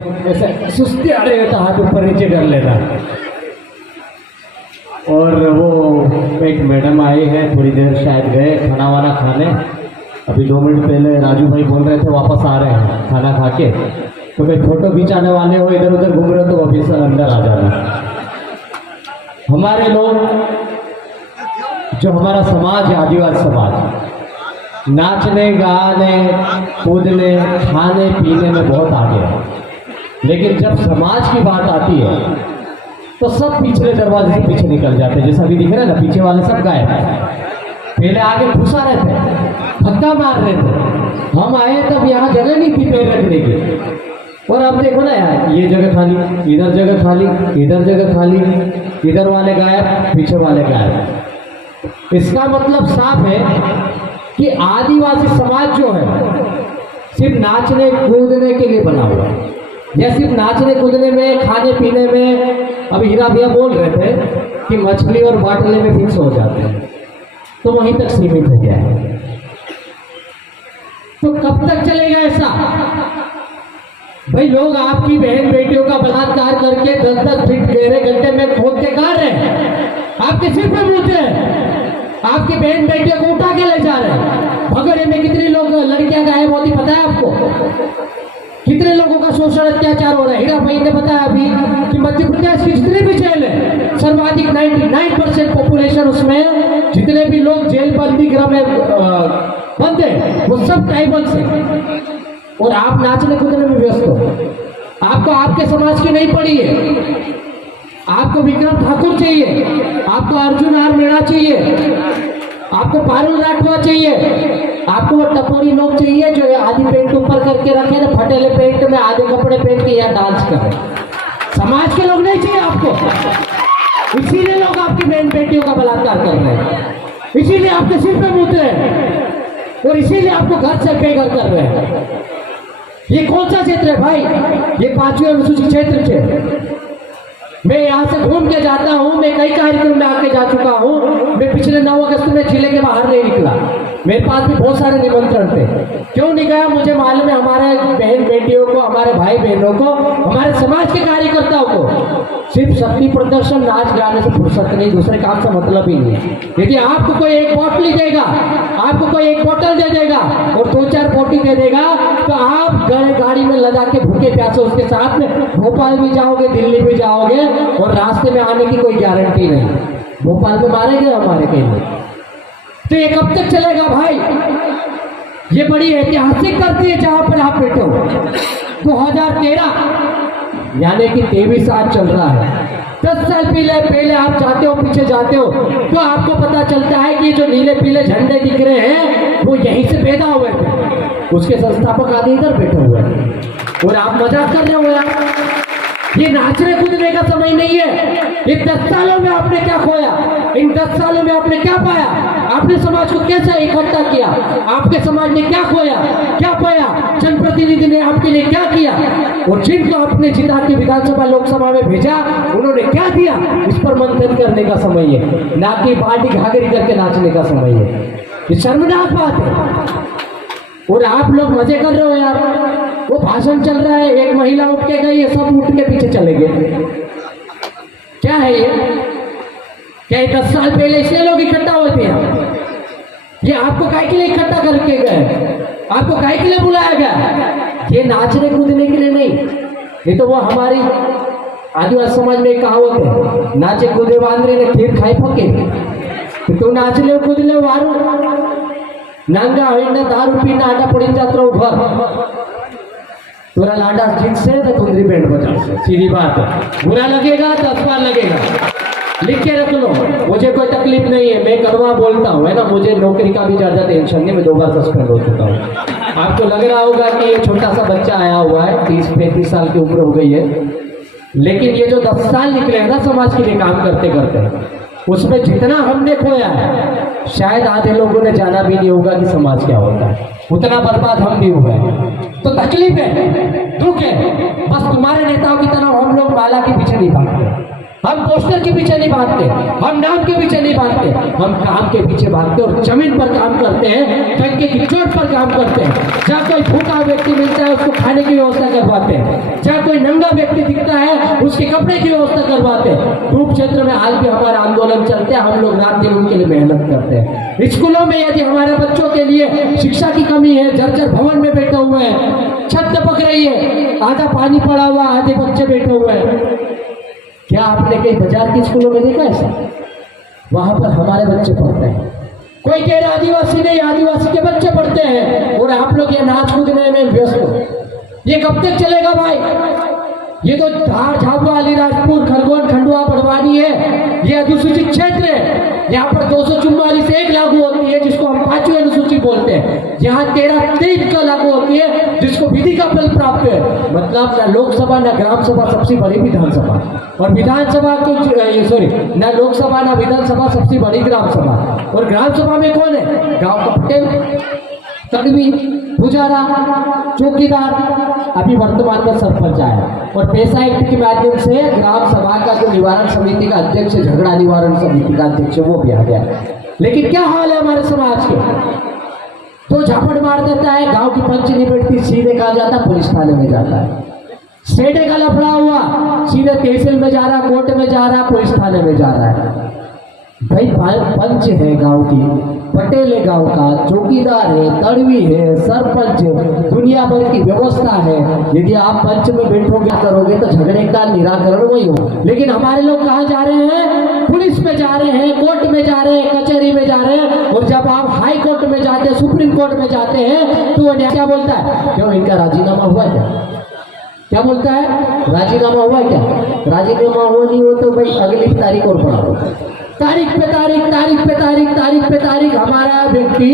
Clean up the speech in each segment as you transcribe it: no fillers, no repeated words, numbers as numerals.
ऐसे सुस्ती आ रही है तो हाथ ऊपर नीचे कर लेना। और वो एक मैडम आई है, थोड़ी देर शायद गए खाना वाना खाने। अभी 2 मिनट पहले राजू भाई बोल रहे थे वापस आ रहे हैं खाना खा के। तो भाई फोटो खिंचाने वाले हो, इधर उधर घूम रहे हो तो अभी से अंदर आ जाना। हमारे लोग जो हमारा समाज है, आदिवासी समाज, नाचने गाने कूदने खाने पीने में बहुत आगे है, लेकिन जब समाज की बात आती है तो सब पिछले दरवाजे से पीछे निकल जाते हैं। जैसा अभी दिख रहा है ना, पीछे वाले सब गायब। पहले आगे घुसा रहे थे, धक्का मार रहे थे। हम आए तब यहाँ जगह नहीं थी पैर रखने की। और अब देखो ना यार, ये जगह खाली, इधर जगह खाली, इधर जगह खाली, इधर वाले गायब, पीछे वाले गायब। इसका मतलब साफ है कि आदिवासी समाज जो है सिर्फ नाचने कूदने के लिए बना हुआ है। या सिर्फ नाचने कूदने में, खाने पीने में, अभी हीरा भैया बोल रहे थे कि मछली और बाटले में फिक्स हो जाते हैं, तो वहीं तक सीमित हो गया है। तो कब तक चलेगा ऐसा? भाई लोग आपकी बहन बेटियों का बलात्कार करके 10-10 फीट गहरे गड्ढे में खोद के गाड़ रहे हैं, आपके सिर पे मूते हैं, आपकी बहन बेटियों को उठा के ले जा रहे हैं। भगोड़े में कितनी लोग लड़कियां गायब होती पता है आपको? कितने लोगों का शोषण अत्याचार हो रहा है। हीरा भाई ने बताया अभी कि मध्य प्रदेश की जितने भी जेल है, सर्वाधिक 99% पॉपुलेशन उसमें जितने भी लोग जेल बंदी गृह में बंद है वो सब ट्राइबल्स हैं। और आप नाचने कूदने में व्यस्त हो। आपको आपके समाज की नहीं पड़ी है। आपको विक्रम ठाकुर चाहिए, आपको अर्जुन आर मीणा चाहिए, आपको पारुल राठवा चाहिए, आपको वो टपोरी लोग चाहिए जो आधी पेंट ऊपर करके रखे ना, फटेले पेंट में आधे कपड़े पहन के यहाँ डांस करे। समाज के लोग नहीं चाहिए आपको। इसीलिए लोग आपकी बहन बेटियों का बलात्कार कर रहे हैं, इसीलिए आपके सिर पे मूत रहे हैं, और इसीलिए आपको घर से बेघर कर रहे हैं। ये कौन सा क्षेत्र है भाई? ये 5वें अनुसूचित क्षेत्र है। मैं यहाँ से घूम के जाता हूँ, मैं कई कार्यक्रम में आके जा चुका हूँ। मैं पिछले 9 अगस्त में जिले के बाहर नहीं निकला, मेरे पास भी बहुत सारे निमंत्रण थे। क्यों नहीं गया? मुझे मालूम है हमारे बहन बेटियों को, हमारे भाई बहनों को, हमारे समाज के कार्यकर्ताओं को सिर्फ शक्ति प्रदर्शन नाच गाने से फुर्सत नहीं, दूसरे काम से मतलब ही नहीं है। यदि आपको कोई एक बोतल देगा, आपको कोई एक बोतल दे देगा और 2-4 बोटी दे देगा, तो आप गाड़ी में लगा के भूखे प्यासे उसके साथ में भोपाल भी जाओगे, दिल्ली भी जाओगे, और रास्ते में आने की कोई गारंटी नहीं। भोपाल में मारेंगे हमारे कहीं। तो ये कब तक चलेगा भाई? ये बड़ी ऐतिहासिक करती है जहां पर आप बैठे हो। 2013 यानी कि 23 साल चल रहा है। 10 साल पहले आप जाते हो, पीछे जाते हो, तो आपको पता चलता है कि जो नीले पीले झंडे दिख रहे हैं वो यहीं से पैदा हुए थे। उसके संस्थापक आदि इधर बैठे हुए हैं और आप मजाक कर रहे हो यार। ये नाचने कूदने का समय नहीं है। ये 10 सालों में आपने क्या खोया? इन 10 सालों में आपने क्या पाया? आपने समाज को कैसे इकट्ठा किया? आपके समाज ने क्या खोया, क्या पाया? जनप्रतिनिधि ने आपके लिए क्या किया? और जिनको आपने जिता के विधानसभा लोकसभा में भेजा उन्होंने क्या दिया? इस पर मंथन करने का समय है, ना कि पार्टी घाघरी करके नाचने का समय है। ये शर्मनाक बात है। और आप लोग मजे कर रहे हो यार। वो भाषण चल रहा है, एक महिला उठ के गई है, सब उठ के पीछे चले गए। क्या है ये? क्या 10 साल पहले इसलिए लोग इकट्ठा हुए थे? ये आपको काहे के लिए इकट्ठा करके गए? आपको काहे के लिए बुलाया गया? ये नाचने कूदने के लिए नहीं। ये तो वो हमारी आदिवासी समाज में कहावत है, नाचे कूदे वांदरे ने खीर खाई पके। तो तू नाचले कूदले वारू नंगा होइना दारू पीना आटा पड़ी जात रहो घर। तोरा लाडा ठीक से तो कुंदरी बैंड बजा से, सीधी बात है। बुरा लगेगा तो 10 बार लगेगा, लिख के रख लो। मुझे कोई तकलीफ नहीं है, मैं करवा बोलता हूँ, है ना। मुझे नौकरी का भी ज्यादा टेंशन नहीं, मैं 2 बार सस्पेंड हो चुका हूँ। आपको लग रहा होगा कि ये छोटा सा बच्चा आया हुआ है, 30-35 साल की उम्र हो गई है, लेकिन ये जो 10 साल निकले हैं ना समाज के लिए काम करते करते, उसमें जितना हमने खोया है शायद आधे लोगों ने जाना भी नहीं होगा कि समाज क्या होता है। उतना बर्बाद हम भी हुए हैं। तो तकलीफ है, दुख है। बस तुम्हारे नेताओं की तरह हम लोग माला के पीछे नहीं भागते, हम पोस्टर के पीछे नहीं भागते, हम नाम के पीछे नहीं भागते, हम काम के पीछे भागते और जमीन पर काम करते हैं, टंके की चोट पर काम करते हैं। जहाँ कोई भूखा व्यक्ति मिलता है उसको खाने की व्यवस्था करवाते हैं, जहाँ कोई नंगा व्यक्ति दिखता है उसके कपड़े की व्यवस्था करवाते हैं। ग्रुप क्षेत्र में आज भी हमारा आंदोलन चलते हैं, हम लोग रात दिन उनके लिए मेहनत करते हैं। स्कूलों में यदि हमारे बच्चों के लिए शिक्षा की कमी है, जर्जर भवन में बैठे हुए हैं, छत टपक रही है, आधा पानी पड़ा हुआ, आधे बच्चे बैठे हुए हैं। क्या आपने कहीं बाजार के स्कूलों में देखा ऐसा? वहां पर हमारे बच्चे पढ़ते हैं। कोई कह रहा आदिवासी नहीं, आदिवासी के बच्चे पढ़ते हैं और आप लोग ये नाच कूदने में व्यस्त हो। ये कब तक चलेगा भाई? ये तो धार, झाबुआ, अलीराजपुर, खरगोन, खंडवा, बड़वानी है, ये अनुसूचित क्षेत्र है। यहाँ पर 244 एक लागू होती है जिसको हम 5वीं अनुसूची बोलते हैं। यहाँ 13 का लागू होती है जिसको विधि का बल प्राप्त है। मतलब ना लोकसभा ना ग्राम सभा सबसे बड़ी विधानसभा, और विधानसभा को सॉरी ना लोकसभा ना विधानसभा सबसे बड़ी ग्राम सभा। और ग्राम सभा में कौन है? गांव का पटेल, तड़वी, पुजारा, चौकीदार, अभी वर्तमान में सरपंच आया। और पैसा एक्ट के माध्यम से ग्राम सभा का जो निवारण समिति का अध्यक्ष, झगड़ा निवारण समिति का अध्यक्ष, वो भी आ गया। लेकिन क्या हाल है हमारे समाज के? तो झापड़ मार देता है, गांव की पंच नहीं बैठती, सीधे कहा जाता पुलिस थाने में जाता है। सेठे का लफड़ा हुआ, सीधे तहसील में जा रहा, कोर्ट में जा रहा, पुलिस थाने में जा रहा है। भाई पंच है गांव की, पटेल है गांव का, चौकीदार है, तड़वी है, सरपंच है, दुनिया भर की व्यवस्था है। यदि आप पंच में बैठोगे करोगे तो झगड़े का निराकरण वही हो। लेकिन हमारे लोग कहाँ जा रहे हैं? पुलिस में जा रहे हैं, कोर्ट में जा रहे हैं, कचहरी में जा रहे हैं। और जब आप हाई कोर्ट में जाते हैं, सुप्रीम कोर्ट में जाते हैं, तो वो क्या बोलता है? क्यों इनका राजीनामा हुआ क्या बोलता है? राजीनामा हुआ क्या? राजीनामा हो नहीं हो तो भाई अगली तारीख और बढ़ाओ। तारीख पे तारीख, तारीख पे तारीख, तारीख पे तारीख। हमारा व्यक्ति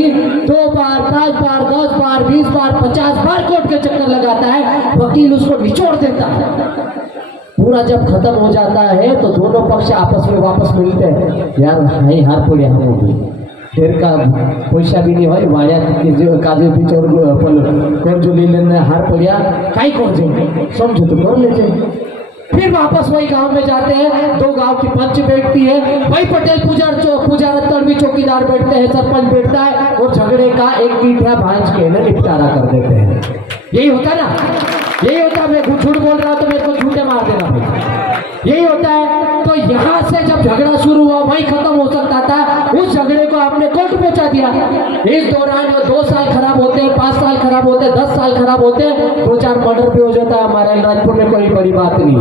2 बार, 5 बार, 10 बार, 20 बार, 50 बार कोर्ट के चक्कर लगाता है, वकील उसको निचोड़ देता है। पूरा जब खत्म हो जाता है तो दोनों पक्ष आपस में वापस मिलते हैं। यार नहीं हार पड़े हम होगी, ढेर का पैसा भी नहीं हो, वाड़िया काजे बिचौर कर्ज ले हार पड़िया कहीं कौन जाए, समझो तो कौन ले जाए। फिर वापस वही गांव में जाते हैं, 2 गांव की पंच बैठती है, वही पटेल पुजारा तड़वी चौकीदार बैठते हैं, सरपंच बैठता है, और झगड़े का एक पीठा भांज के निपटारा कर देते हैं। यही होता ना, यही होता। मैं झूठ बोल रहा तो मेरे को झूठे मार देना भाई, यही होता है। तो यहाँ से जब झगड़ा शुरू हुआ वही खत्म हो सकता था, उस झगड़े को आपने कोर्ट पहुंचा दिया। इस दौरान 2 साल खराब होते हैं, 5 साल खराब होते हैं, 10 साल खराब होते हैं, 2-4 मर्डर भी हो जाता है। हमारे राजपुर में कोई बड़ी बात नहीं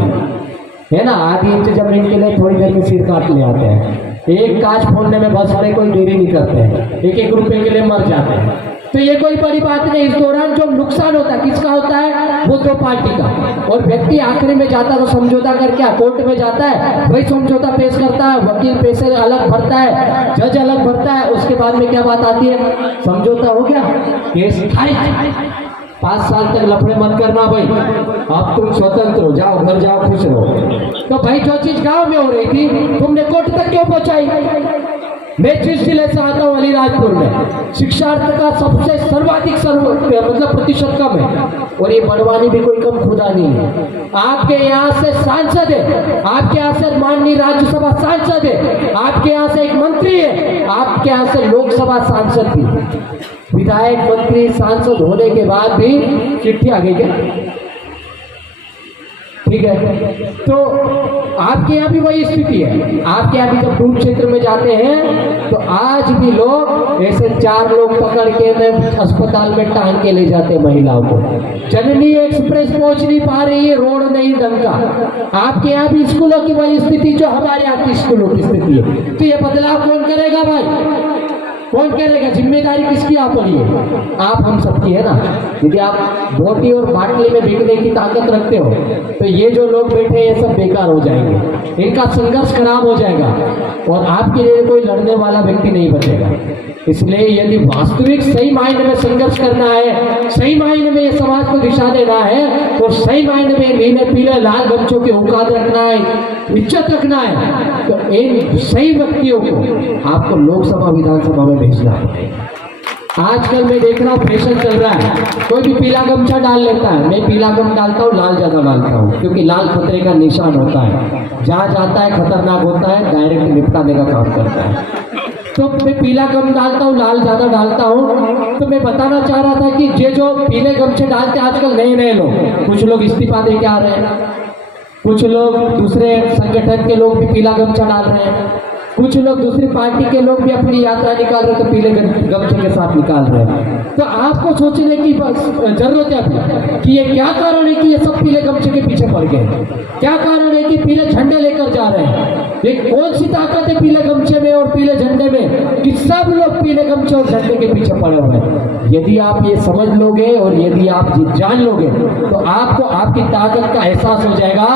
है ना। आधी इंच जमीन के लिए थोड़ी देर में सिर काट ले आते हैं। एक कांच फोड़ने में बस में कोई देरी नहीं करते हैं, 1-1 रुपए के लिए मर जाते हैं। तो ये कोई बड़ी बात नहीं। इस दौरान जो नुकसान होता है किसका होता है? वो 2 पार्टी का। और व्यक्ति आखिरी में जाता तो समझौता करके कोर्ट में जाता है, वही समझौता पेश करता है, वकील पैसे अलग भरता है, जज अलग भरता है। उसके बाद में क्या बात आती है? समझौता हो गया, केस खारिज। 5 साल तक लफड़े मत करना भाई, अब तुम स्वतंत्र हो, जाओ घर जाओ, खुश रहो। तो भाई जो चीज गांव में हो रही थी तुमने कोर्ट तक क्यों पहुंचाई? मैं जिस जिले से आता हूँ अलीराजपुर में शिक्षार्थ का सबसे सर्वाधिक मतलब प्रतिशत कम है, और ये बड़वानी भी कोई कम खुदा नहीं है। आपके यहाँ से सांसद है, आपके यहाँ से माननीय राज्यसभा सांसद है, आपके यहाँ से एक मंत्री है, आपके यहाँ से लोकसभा सांसद भी, विधायक, मंत्री, सांसद होने के बाद भी चिट्ठी आ गई क्या? ठीक है। तो आपके यहाँ भी वही स्थिति है। आपके यहाँ भी जब दूर क्षेत्र में जाते हैं तो आज भी लोग ऐसे 4 लोग पकड़ के अस्पताल में टांग के ले जाते हैं महिलाओं को। जननी एक्सप्रेस पहुंच नहीं पा रही है, रोड नहीं ढंग का। आपके यहाँ भी स्कूलों की वही स्थिति जो हमारे यहाँ की स्कूलों की स्थिति है। तो ये बदलाव कौन करेगा भाई? कौन करेगा? जिम्मेदारी किसकी आप पर है? आप हम सबकी है ना। यदि आप बोटी और बाटली में बिकने की ताकत रखते हो तो ये जो लोग बैठे हैं ये सब बेकार हो जाएंगे, इनका संघर्ष खराब हो जाएगा और आपके लिए कोई लड़ने वाला व्यक्ति नहीं बचेगा। इसलिए यदि वास्तविक सही मायने में संघर्ष करना है, सही मायने में ये समाज को दिशा देना है, तो सही मायने में नीले पीले लाल बच्चों की औकात रखना है, इज्जत रखना है, तो इन सही व्यक्तियों को आपको लोकसभा विधानसभा में भेजना है। आजकल मैं देख रहा हूँ फैशन चल रहा है, कोई भी पीला गमछा डाल लेता है। मैं पीला गम डालता हूँ, लाल ज्यादा डालता हूँ, क्योंकि लाल खतरे का निशान होता है, जहाँ जाता है खतरनाक होता है, डायरेक्ट निपटाने का काम करता है। तो मैं पीला गम डालता हूँ, लाल ज्यादा डालता हूँ। तो मैं बताना चाह रहा था कि ये जो पीले गमछे डालते हैं आजकल नए नए लोग, कुछ लोग इस्तीफा दे के आ रहे हैं, कुछ लोग दूसरे संगठन के लोग भी पीला गमछा डाल रहे हैं, कुछ लोग दूसरी पार्टी के लोग भी अपनी यात्रा निकाल रहे हैं तो पीले गमछे के साथ निकाल रहे हैं। तो आपको सोचने की जरूरत है अभी कि ये क्या कारण है कि ये सब पीले गमछे के पीछे पड़ गए, क्या कारण है कि पीले झंडे लेकर जा रहे हैं। ये कौन सी ताकत है पीले गमछे में और पीले झंडे में कि सब लोग पीले गमछे और झंडे के पीछे पड़े हुए हैं। यदि आप ये समझ लोगे और यदि आप ये जान लोगे तो आपको आपकी ताकत का एहसास हो जाएगा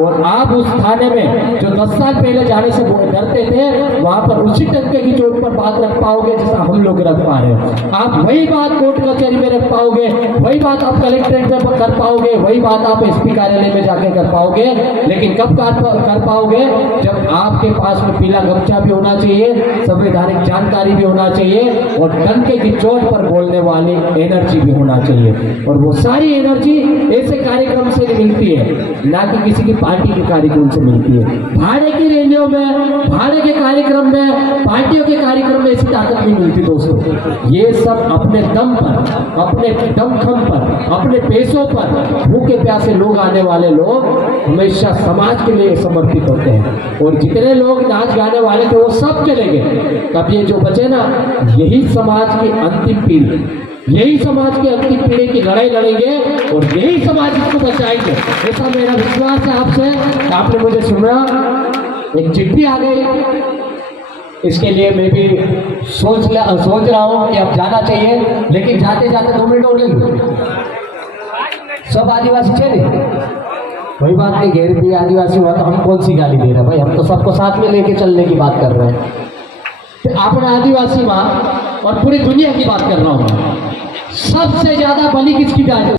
और आप उस थाने में जो 10 साल पहले जाने से डरते थे वहां पर उसी टंके की चोट पर बात रख पाओगे जैसा हम लोग रख पा रहे हैं। आप वही बात कोर्ट कचहरी में रख पाओगे, वही बात आप कलेक्ट्रेट में कर पाओगे, वही बात आप एसपी कार्यालय में जाके कर पाओगे। लेकिन कब कर पाओगे? जब आपके पास में पीला गमछा भी होना चाहिए, संवैधानिक जानकारी भी होना चाहिए और टंके की चोट पर बोलने वाली एनर्जी भी होना चाहिए। और वो सारी एनर्जी ऐसे कार्यक्रम से मिलती है, ना कि किसी की पार्टी के कार्यक्रम से मिलती है। भाड़े की रैलियों में, भाड़े के कार्यक्रम में, पार्टियों के कार्यक्रम में ऐसी ताकत नहीं मिलती दोस्तों। ये सब अपने दम पर, अपने दमखम पर, अपने पैसों पर भूखे प्यासे लोग आने वाले लोग हमेशा समाज के लिए समर्पित होते हैं। और जितने लोग नाच गाने वाले थे वो सब चले गए। तब ये जो बचे ना, यही समाज की अंतिम पीढ़ी, यही समाज की अंतिम पीढ़ी की लड़ाई लड़ेंगे और यही समाज इसको बचाएंगे, ऐसा मेरा विश्वास है आपसे। आपने मुझे सुना, एक चिट्ठी आ गई, इसके लिए मैं भी सोच रहा हूँ कि अब जाना चाहिए, लेकिन जाते जाते 2 मिनट और ले लूँ। सब आदिवासी चले, वही बात नहीं, गैर भी आदिवासी हुआ तो हम कौन सी गाली दे रहे हैं भाई, हम तो सबको साथ में लेके चलने की बात कर रहे हैं। तो अपना आदिवासी माँ और पूरी दुनिया की बात कर रहा हूँ। सबसे ज्यादा बलि किसकी जाए?